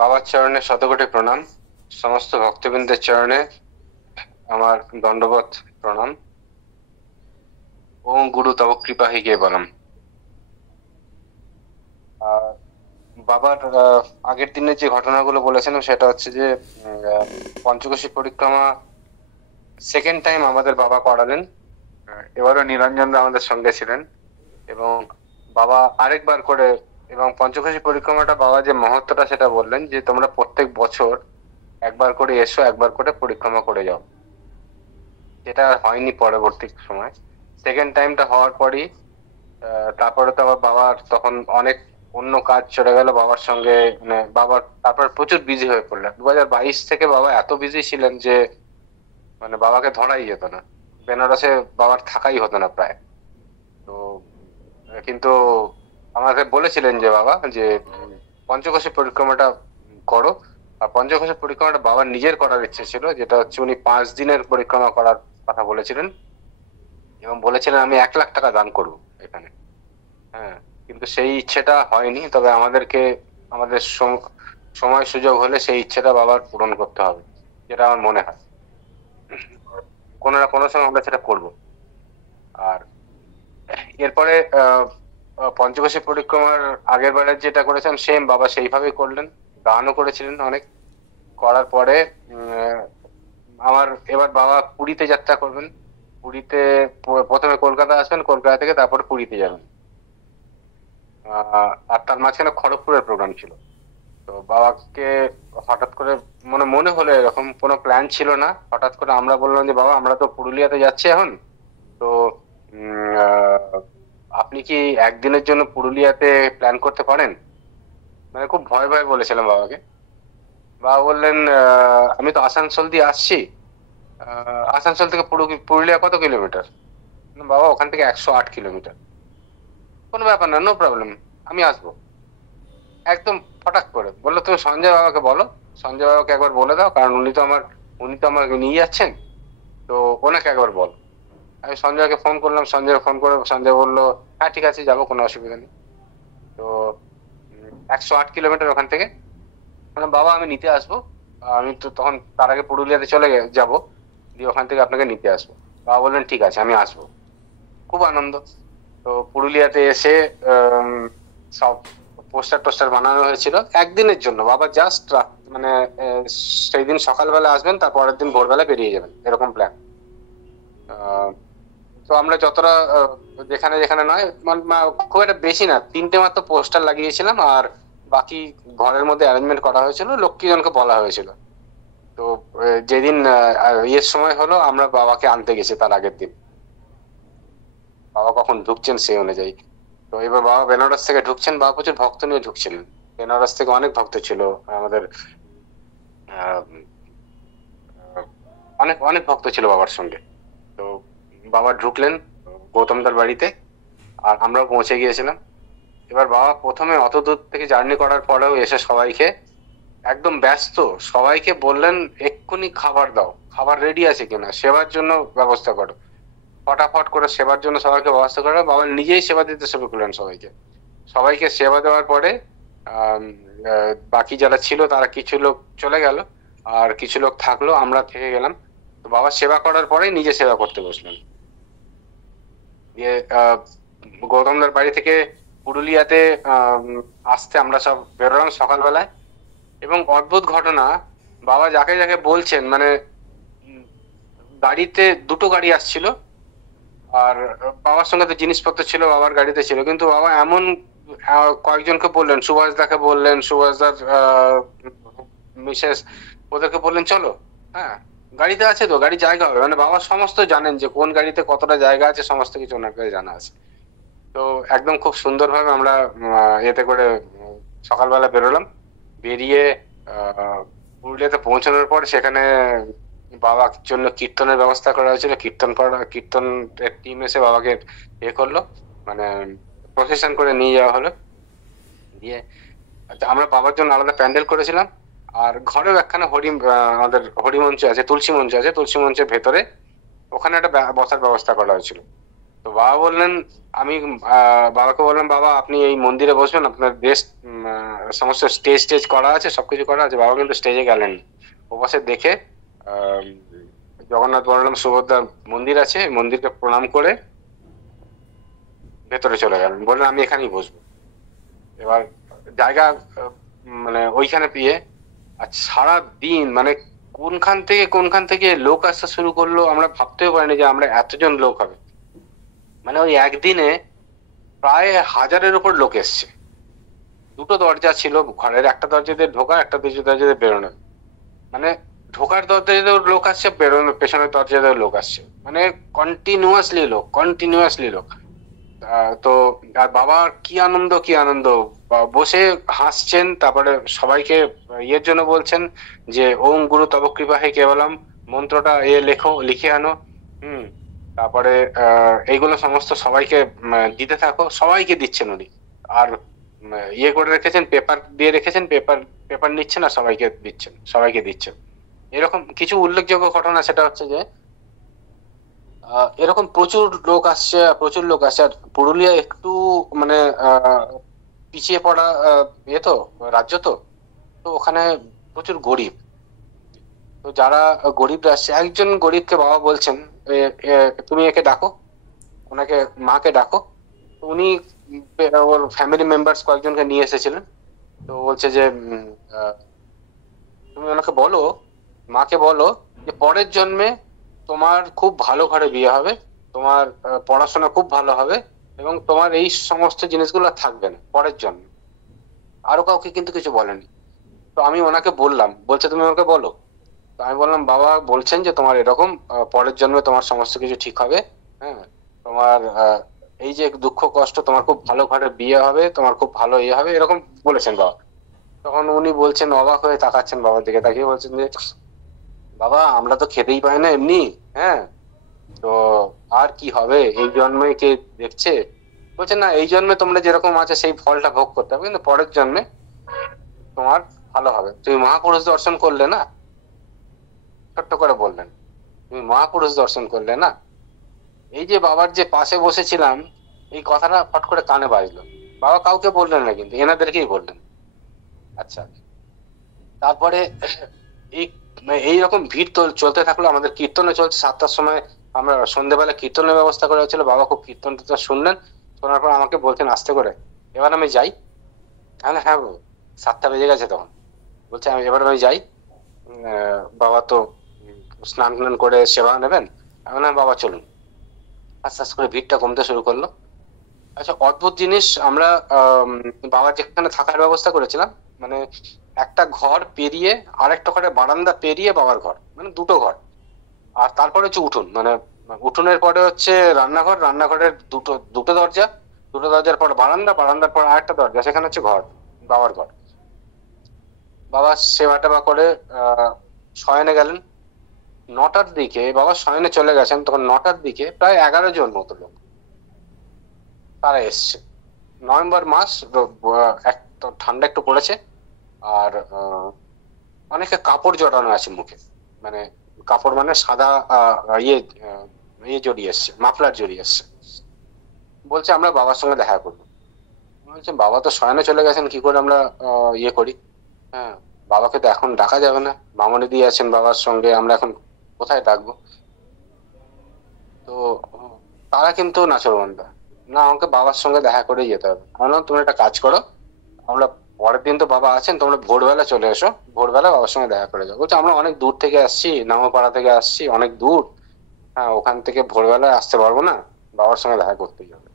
বাবার চরণে শতকোটি প্রণাম। সমস্ত ভক্তবৃন্দের চরণে আমার দণ্ডবত প্রণাম। ওম গুরু তব কৃপা হিকে বলম। আহ, বাবার আগের দিনে যে ঘটনাগুলো বলেছিলাম সেটা হচ্ছে যে পঞ্চকোশী পরিক্রমা সেকেন্ড টাইম আমাদের বাবা করালেন। এবারও নিরঞ্জনদা আমাদের সঙ্গে ছিলেন এবং বাবা আরেকবার করে, এবং পঞ্চকোশী পরিক্রমাটা বাবা যে মহত্বটা সেটা বললেন যে তোমরা প্রত্যেক বছর একবার করে এসো, একবার করে পরিক্রমা করে যাও। যেটা আর হয়নি পরবর্তী সময়। সেকেন্ড টাইমটা হওয়ার পরই তারপরে তো আবার বাবার তখন অনেক অন্য কাজ চলে গেল বাবার সঙ্গে, মানে বাবার তারপর প্রচুর বিজি হয়ে পড়লেন। 2022 থেকে বাবা এত বিজি ছিলেন যে মানে বাবাকে ধরাই যেত না, বেনারসে বাবার থাকাই হতো না প্রায়। তো কিন্তু আমাকে বলেছিলেন যে বাবা যে পঞ্চকোশী পরিক্রমাটা করো। আর পঞ্চকোশী পরিক্রমাটা বাবার নিজের করার ইচ্ছে ছিল, যেটা হচ্ছে উনি 5 দিনের পরিক্রমা করার কথা বলেছিলেন এবং বলেছিলেন আমি 1 লাখ টাকা দান করবো এখানে। হ্যাঁ, কিন্তু সেই ইচ্ছেটা হয়নি। তবে আমাদেরকে আমাদের সময় সুযোগ হলে সেই ইচ্ছেটা বাবার পূরণ করতে হবে, যেটা আমার মনে হয় কোনো না কোনো সময় আমরা সেটা করবো। আর এরপরে পঞ্চকোশী পরিক্রমার আগের বারে যেটা করেছেন সেম বাবা সেইভাবেই করলেন, দানও করেছিলেন অনেক। করার পরে আমার এবার বাবা পুরীতে যাত্রা করবেন। পুরীতে প্রথমে কলকাতা আসবেন, কলকাতা থেকে তারপরে পুরীতে যাবেন। আর তার মাঝখানে খড়গপুরের প্রোগ্রাম ছিল। তো বাবাকে হঠাৎ করে মনে মনে হলো, এরকম কোনো প্ল্যান ছিল না, হঠাৎ করে আমরা বললাম যে বাবা আমরা তো পুরুলিয়াতে যাচ্ছি এখন, তো উম, আহ, আপনি কি একদিনের জন্য পুরুলিয়াতে প্ল্যান করতে পারেন? মানে খুব ভয় ভয় বলেছিলাম বাবাকে। বাবা বললেন আমি তো আসানসোল দিয়ে আসছি। আসানসোল থেকে পুরুলিয়া কত কিলোমিটার? বাবা ওখান থেকে 108 কিলোমিটার। কোনো ব্যাপার না, নো প্রবলেম, আমি আসবো। একদম ফটাক করে বললো তুমি সঞ্জয় বাবাকে বলো, সঞ্জয় বাবাকে একবার বলে দাও, কারণ উনি তো আমাকে নিয়ে যাচ্ছেন, তো ওনাকে একবার বল। আমি সঞ্জয়কে ফোন করলাম, সঞ্জয় ফোন করে সঞ্জয় বললো হ্যাঁ ঠিক আছে যাবো, কোনো অসুবিধা নেই। তো 108 কিলোমিটার ওখান থেকে। মানে বাবা আমি নিতে আসবো, আমি তো তখন তার আগে পুরুলিয়াতে চলে যাব, দিয়ে ওখান থেকে আপনাকে নিতে আসবো। বাবা বললেন ঠিক আছে আমি আসবো। খুব আনন্দ। তো পুরুলিয়াতে এসে সব পোস্টার টোস্টার বানানো হয়েছিল একদিনের জন্য। বাবা জাস্ট মানে সেই দিন সকালবেলা আসবেন, তার পরের দিন ভোরবেলা বেরিয়ে যাবেন, এরকম প্ল্যান। তো আমরা যতটা যেখানে যেখানে নয় খুব একটা বেশি না, 3টে মাত্র পোস্টার লাগিয়েছিলাম, আর বাকি ঘরের মধ্যে অ্যারেঞ্জমেন্ট করা হয়েছিল, লোকজনকে বলা হয়েছিল। তো যেদিন ইয়ের সময় হলো আমরা বাবাকে আনতে গেছি তার আগের দিন, বাবা কখন ঢুকছেন সেই অনুযায়ী। তো এবার বাবা বেনারস থেকে ঢুকছেন, বাবা প্রচুর ভক্ত নিয়ে ঢুকছিলেন। বেনারস থেকে অনেক ভক্ত ছিল আমাদের, আহ, আহ, অনেক অনেক ভক্ত ছিল বাবার সঙ্গে। তো বাবা ঢুকলেন গৌতমদার বাড়িতে, আর আমরাও পৌঁছে গিয়েছিলাম। এবার বাবা প্রথমে অত দূর থেকে জার্নি করার পরেও এসে সবাইকে একদম ব্যস্ত, সবাইকে বললেন এক্ষুনি খাবার দাও, খাবার রেডি আছে কিনা, সেবার জন্য ব্যবস্থা করো, ফটাফট করে সেবার জন্য সবাইকে ব্যবস্থা করো। বাবা নিজেই সেবা দিতে শুরু করলেন সবাইকে। সবাইকে সেবা দেওয়ার পরে বাকি যারা ছিল তারা কিছু লোক চলে গেল, আর কিছু লোক থাকলো, আমরা থেকে গেলাম। তো বাবা সেবা করার পরে নিজে সেবা করতে বসলেন। দিয়ে গৌতমদার বাড়ি থেকে পুরুলিয়াতে আহ আসতে আমরা সব বেরোলাম সকালবেলায়। এবং অদ্ভুত ঘটনা, বাবা যাকে যাকে বলছেন মানে উম, গাড়িতে দুটো গাড়ি আসছিল, আর বাবার সঙ্গে তো জিনিসপত্র ছিল বাবার গাড়িতে ছিল, কিন্তু বাবা এমন কয়েকজনকে বললেন, সুভাষ দাকে বললেন, সুভাষ দার মিসেস, ওদেরকে বললেন চলো, হ্যাঁ গাড়িতে আছে তো, গাড়ি জায়গা হবে, মানে বাবা সমস্ত জানেন যে কোন গাড়িতে কতটা জায়গা আছে, সমস্ত কিছু ওনার কাছে জানা আছে। তো একদম খুব সুন্দরভাবে আমরা এতে করে সকালবেলা বেরোলাম। বেরিয়ে আহ পুরুলিয়াতে পৌঁছানোর পর সেখানে বাবার জন্য কীর্তনের ব্যবস্থা করা হয়েছিল। কীর্তন টিম এসে বাবাকে করলো, মানে প্রসেশন করে নিয়ে যাওয়া হলো। দিয়ে আচ্ছা, আমরা বাবার জন্য আলাদা প্যান্ডেল করেছিলাম। আর ঘরেও একখানা আমাদের হরি মঞ্চ আছে, তুলসী মঞ্চ আছে, তুলসী মঞ্চের ভেতরে ওখানে একটা বসার ব্যবস্থা করা হয়েছিল। তো বাবা বললেন, আমি বাবাকে বললাম, বাবা আপনি এই মন্দিরে বসবেন, আপনার বেস্ট সমস্ত স্টেজ স্টেজ করা আছে, সবকিছু করা আছে। বাবা কিন্তু স্টেজে গেলেন। ওপাশে দেখে আহ, জগন্নাথ বলরাম সুভদ্রার মন্দির আছে, মন্দিরকে প্রণাম করে ভেতরে চলে গেলেন, বললেন আমি এখানেই বসবো। এবার জায়গা মানে ওইখানে পেয়ে, আর সারা দিন মানে কোনখান থেকে লোক আসতে শুরু করলো, আমরা ভাবতেও পারিনি যে আমরা এতজন লোক হবে। মানে ওই একদিনে প্রায় 1000-এর উপর লোক এসছে। দুটো দরজা ছিল ঘরের, একটা দরজা দিয়ে ঢোকা, একটা দরজা দিয়ে বেরোনো। মানে ঢোকার দরজা দিয়েও লোক আসছে, বেরোনোর পেছনের দরজা দিয়েও লোক আসছে, মানে কন্টিনিউয়াসলি লোক। তো আর বাবার কি আনন্দ, কি আনন্দ! বসে হাসছেন, তারপরে সবাইকে ইয়ের জন্য বলছেন যে ওম গুরু তব কৃপা হে কেবলম, মন্ত্রটা লিখে আনো। হুম। তারপরে এইগুলো সমস্ত সবাইকে দিতে থাকো, সবাইকে দিচ্ছেন উনি। আর ইয়ে করে রেখেছেন, পেপার দিয়ে রেখেছেন, পেপার পেপার নিচ্ছেন আর সবাইকে দিচ্ছেন। এরকম কিছু উল্লেখযোগ্য ঘটনা, সেটা হচ্ছে যে এরকম প্রচুর লোক আসছে। আর পুরুলিয়া একটু মানে পিছিয়ে পড়া ইয়ে তো, রাজ্য তো। তো ওখানে প্রচুর গরিব। তো যারা গরিবরা আসছে, একজন গরিবকে বাবা বলছেন, এ, তুমি একে ডাকো, ওনাকে, মাকে ডাকো। তো উনি ওর ফ্যামিলি মেম্বার্স কয়েকজনকে নিয়ে এসেছিলেন। তো বলছে যে তুমি ওনাকে বলো, মাকে বলো যে পরের জন্মে তোমার খুব ভালো ঘরে বিয়ে হবে, তোমার পড়াশোনা খুব ভালো হবে, এবং তোমার এই সমস্ত জিনিসগুলো আর থাকবে না পরের জন্মে। আরো কাউকে কিন্তু কিছু বলেনি। তো আমি ওনাকে বললাম, বলছে তুমি ওনাকে বলো। তো আমি বললাম, বাবা বলছেন যে তোমার এরকম পরের জন্মে তোমার সমস্ত কিছু ঠিক হবে। হ্যাঁ, তোমার এই যে দুঃখ কষ্ট, তোমার খুব ভালো ঘরে বিয়ে হবে, তোমার খুব ভালো ইয়ে হবে, এরকম বলেছেন বাবা। তখন উনি বলছেন, অবাক হয়ে তাকাচ্ছেন বাবার দিকে, তাকিয়ে বলছেন যে বাবা আমরা তো খেতেই পাই না এমনি। হ্যাঁ, তো আর কি হবে, এই জন্মে কে দেখছে? বলছে না, এই জন্মে তোমরা যেরকম আছে সেই ফলটা ভোগ করতে হবে, কিন্তু পরের জন্মে তোমার ভালো হবে। তুমি মহাপুরুষ দর্শন করলে না, ছোট্ট করে বললেন, তুমি মহাপুরুষ দর্শন করলে না। এই যে বাবার যে পাশে বসেছিলাম, এই কথাটা ফট করে কানে বাজলো। বাবা কাউকে বললেন না, কিন্তু এনাদেরকেই বললেন। আচ্ছা। তারপরে এই এইরকম ভিড় তো চলতে থাকলো, আমাদের কীর্তনে চলছে 7টার সময়। আমরা সন্ধ্যেবেলা কীর্তনের ব্যবস্থা করা হয়েছিল, বাবা খুব কীর্তনটা শুনলেন। শোনার পর আমাকে বলছেন আসতে করে, এবার আমি যাই। হ্যাঁ হ্যাঁ বাবু, 7টা বেজে গেছে তখন। বলছে আমি যাই। বাবা তো স্নান টান করে সেবা নেবেন। আমি বললাম, বাবা চলুন। আস্তে আস্তে করে ভিড়টা কমতে শুরু করলো। আচ্ছা, অদ্ভুত জিনিস, আমরা বাবার যেখানে থাকার ব্যবস্থা করেছিলাম, মানে একটা ঘর পেরিয়ে, আরেকটা ঘরে বারান্দা পেরিয়ে বাবার ঘর, মানে দুটো ঘর। আর তারপরে হচ্ছে উঠোন, মানে উঠোনের পরে হচ্ছে রান্নাঘর, রান্নাঘরের দুটো দরজা, দুটো দরজার পর বারান্দা, বারান্দার পর আরেকটা দরজা, সেখানে হচ্ছে ঘর, বাবার ঘর। বাবা সেবা টেবা করে শয়নে গেলেন। 9টার দিকে বাবা শয়নে চলে গেছেন, তখন 9টার দিকে প্রায় 11 জন মতো লোক তারা এসছে। নভেম্বর মাস, তো ঠান্ডা একটু পড়েছে। আর অনেকে কাপড় জড়ানো আছে মুখে, মানে কাপড় মানে সাদা ইয়ে ইয়ে জড়িয়ে এসছে, মাফলার জড়িয়ে এসছে। বলছে আমরা বাবার সঙ্গে দেখা করবো। বলছে বাবা তো শয়নে চলে গেছেন, কি করে আমরা ইয়ে করি? হ্যাঁ, বাবাকে তো এখন ডাকা যাবে না, মামনি দিয়ে আছেন বাবার সঙ্গে, আমরা এখন কোথায় ডাকবো? তো তারা কিন্তু নাছোড়বান্দা, না আমাকে বাবার সঙ্গে দেখা করে যেতে হবে। আমি বললাম, তুমি একটা কাজ করো, আমরা পরের দিন তো বাবা আছেন, তোমরা ভোরবেলা চলে এসো, ভোরবেলা বাবার সঙ্গে দেখা করে যাও। বলছে আমরা অনেক দূর থেকে আসছি, নামপাড়া থেকে আসছি, অনেক দূর। হ্যাঁ, ওখান থেকে ভোরবেলা আসতে পারবো না, বাবার সঙ্গে দেখা করতেই হবে।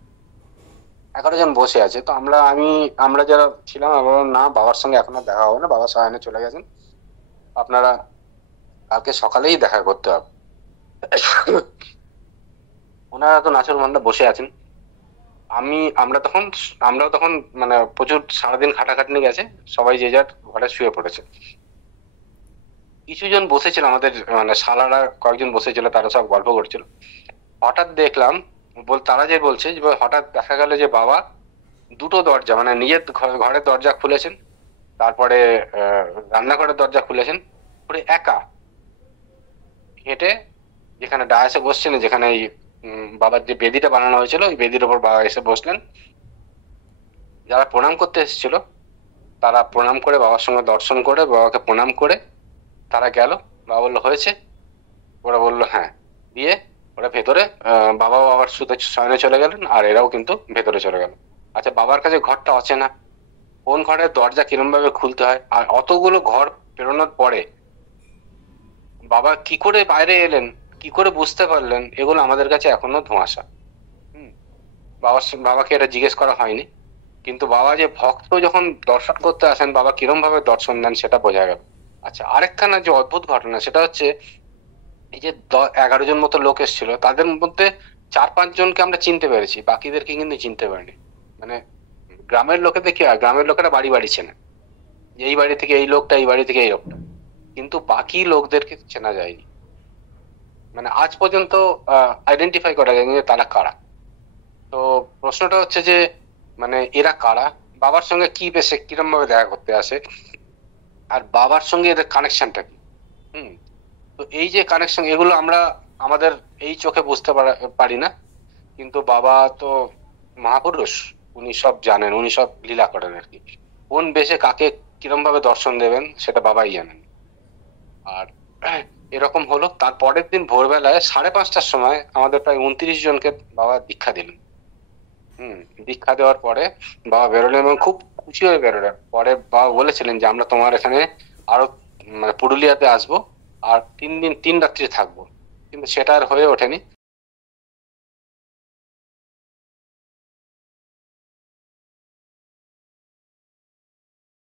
11 জন বসে আছে, তো আমরা যারা ছিলাম, আমরা বললাম, না বাবার সঙ্গে এখন আর দেখা হবে না, বাবা শয়নে চলে গেছেন, আপনারা কালকে সকালেই দেখা করতে হবে। ওনারা তো নাছোড়বান্দা বসে আছেন। আমরাও তখন মানে প্রচুর সারাদিন খাটাখাটনি গেছে, সবাই যে যার ঘরে শুয়ে পড়েছে। কিছু জন বসেছিল আমাদের, মানে শালারা কয়েকজন বসেছিল, তারা সব গল্প করছিল। হঠাৎ দেখলাম, তারা যে বলছে যে হঠাৎ দেখা গেল যে বাবা দুটো দরজা, মানে নিজের ঘরের দরজা খুলেছেন, তারপরে আহ রান্নাঘরের দরজা খুলেছেন, পুরো একা হেঁটে যেখানে ডায়াসে বসছেন, যেখানে এই বাবার যে বেদিটা বানানো হয়েছিল ওই বেদির ওপর বাবা এসে বসলেন। যারা প্রণাম করতে এসেছিল তারা প্রণাম করে বাবার সঙ্গে দর্শন করে বাবাকে প্রণাম করে তারা গেল। বাবা বললো হয়েছে, ওরা বললো হ্যাঁ। দিয়ে ওরা ভেতরে বাবাও আবার শুতে শয়নে চলে গেলেন আর এরাও কিন্তু ভেতরে চলে গেল। আচ্ছা, বাবার কাছে ঘরটা অচেনা, কোন ঘরের দরজা কিরম ভাবে খুলতে হয়, আর অতগুলো ঘর পেরোনোর পরে বাবা কি করে বাইরে এলেন, কি করে বুঝতে পারলেন, এগুলো আমাদের কাছে এখনো ধোঁয়াশা। হম বাবাকে এটা জিজ্ঞেস করা হয়নি, কিন্তু বাবা যে ভক্ত যখন দর্শন করতে আসেন বাবা কিরম ভাবে দর্শন দেন সেটা বোঝা গেল। আচ্ছা, আরেকখানা যে অদ্ভুত ঘটনা সেটা হচ্ছে এই যে 11 জন মতো লোক এসেছিল তাদের মধ্যে 4-5 জনকে আমরা চিনতে পেরেছি, বাকিদেরকে কিন্তু চিনতে পারিনি। মানে গ্রামের লোকেদের কি হয়, গ্রামের লোকেরা বাড়ি বাড়ি চেনে, যে এই বাড়ি থেকে এই লোকটা, এই বাড়ি থেকে এই লোকটা, কিন্তু বাকি লোকদেরকে চেনা যায়নি। মানে আজ পর্যন্ত আইডেন্টিফাই করা যায়নি যে তারা কারা। তো প্রশ্নটা হচ্ছে যে মানে এরা কারা, বাবার সঙ্গে কি বেশে কিরম ভাবে দেখা করতে আসে, আর বাবার সঙ্গে এদের কানেকশনটা কি। হুম তো এই যে কানেকশন এগুলো আমরা আমাদের এই চোখে বুঝতে পারি না, কিন্তু বাবা তো মহাপুরুষ, উনি সব জানেন, উনি সব লীলা করেন আর কি। কোন বেশে কাকে কিরম ভাবে দর্শন দেবেন সেটা বাবাই জানেন। আর এরকম হলো, তার পরের দিন ভোরবেলায় 5:30টার সময় আমাদের প্রায় 29 জনকে বাবা দীক্ষা দিলেন। হম দীক্ষা দেওয়ার পরে বাবা বেরোলেন এবং খুব খুশি হয়ে বেরোলেন। পরে বাবা বলেছিলেন যে আমরা তোমার এখানে আরো মানে পুরুলিয়াতে আসবো আর 3 দিন 3 রাত্রি থাকবো, কিন্তু সেটা আর হয়ে ওঠেনি।